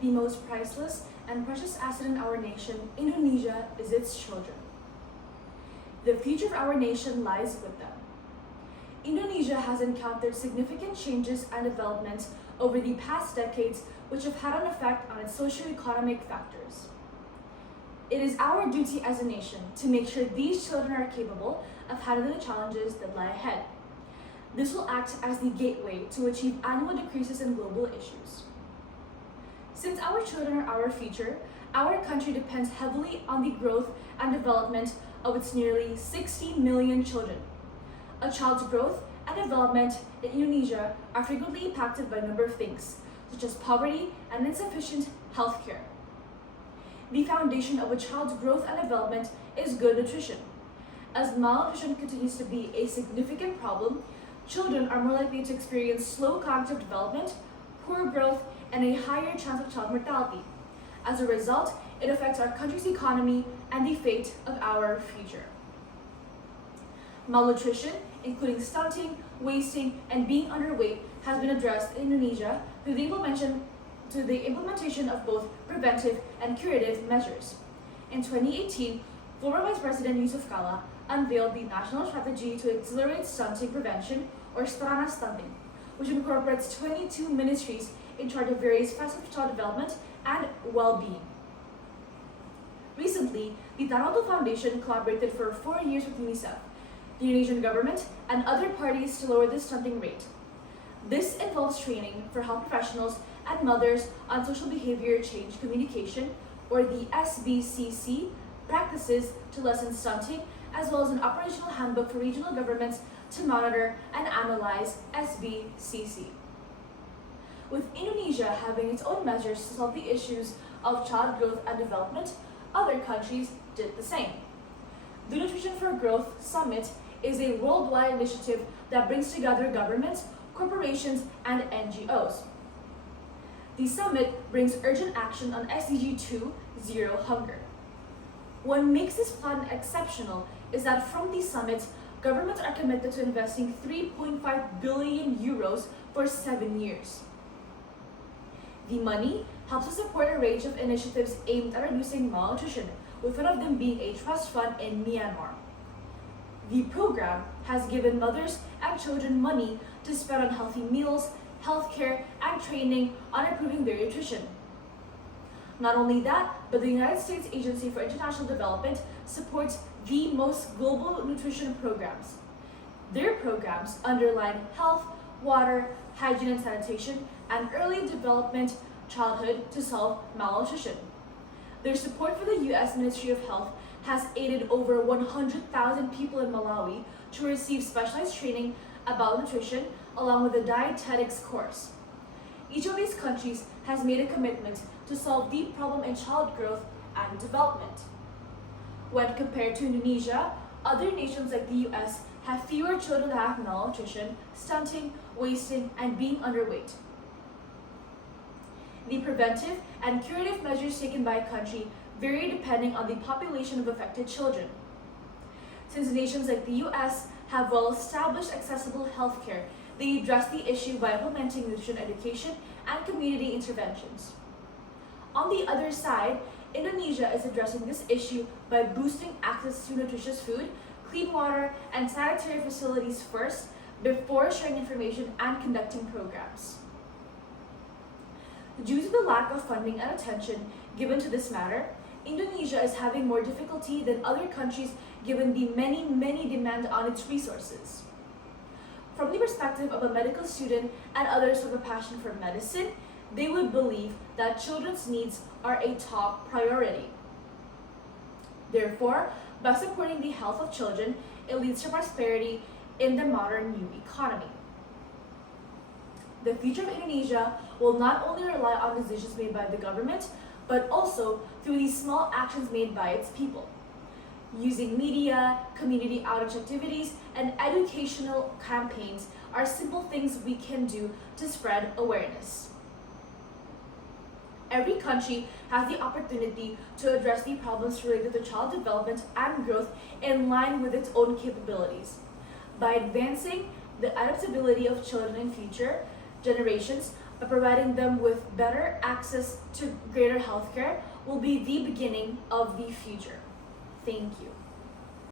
The most priceless and precious asset in our nation, Indonesia, is its children. The future of our nation lies with them. Indonesia has encountered significant changes and developments over the past decades which have had an effect on its socio-economic factors. It is our duty as a nation to make sure these children are capable of handling the challenges that lie ahead. This will act as the gateway to achieve annual decreases in global issues. Since our children are our future, our country depends heavily on the growth and development of its nearly 60 million children. A child's growth and development in Indonesia are frequently impacted by a number of things, such as poverty and insufficient health care. The foundation of a child's growth and development is good nutrition. As malnutrition continues to be a significant problem, children are more likely to experience slow cognitive development, poor growth, and a higher chance of child mortality. As a result, it affects our country's economy and the fate of our future. Malnutrition, including stunting, wasting, and being underweight, has been addressed in Indonesia through the implementation of both preventive and curative measures. In 2018, former Vice President Yusuf Kala unveiled the National Strategy to Accelerate Stunting Prevention, or Strana Stunting, which incorporates 22 ministries in charge of various facets of child development and well-being. Recently, the Tanoto Foundation collaborated for 4 years with UNICEF, the Indonesian government, and other parties to lower the stunting rate. This involves training for health professionals and mothers on social behavior change communication, or the SBCC, practices to lessen stunting, as well as an operational handbook for regional governments to monitor and analyze SBCC. With Indonesia having its own measures to solve the issues of child growth and development, other countries did the same. The Nutrition for Growth Summit is a worldwide initiative that brings together governments, corporations, and NGOs. The summit brings urgent action on SDG 2, Zero Hunger. What makes this plan exceptional is that from the summit, governments are committed to investing 3.5 billion euros for 7 years. The money helps to support a range of initiatives aimed at reducing malnutrition, with one of them being a trust fund in Myanmar. The program has given mothers and children money to spend on healthy meals, healthcare, and training on improving their nutrition. Not only that, but the United States Agency for International Development supports the most global nutrition programs. Their programs underline health, water, hygiene and sanitation, and early development childhood to solve malnutrition. Their support for the U.S. Ministry of Health has aided over 100,000 people in Malawi to receive specialized training about nutrition along with a dietetics course. Each of these countries has made a commitment to solve the problem in child growth and development. When compared to Indonesia, other nations like the US have fewer children that have malnutrition, stunting, wasting, and being underweight. The preventive and curative measures taken by a country vary depending on the population of affected children. Since nations like the US have well-established accessible healthcare, they address the issue by implementing nutrition education and community interventions. On the other side, Indonesia is addressing this issue by boosting access to nutritious food, clean water, and sanitary facilities first, before sharing information and conducting programs. Due to the lack of funding and attention given to this matter, Indonesia is having more difficulty than other countries given the many demands on its resources. From the perspective of a medical student and others with a passion for medicine, they would believe that children's needs are a top priority. Therefore, by supporting the health of children, it leads to prosperity in the modern new economy. The future of Indonesia will not only rely on decisions made by the government, but also through the small actions made by its people. Using media, community outreach activities, and educational campaigns are simple things we can do to spread awareness. Every country has the opportunity to address the problems related to child development and growth in line with its own capabilities. By advancing the adaptability of children in future generations, by providing them with better access to greater healthcare will be the beginning of the future. Thank you.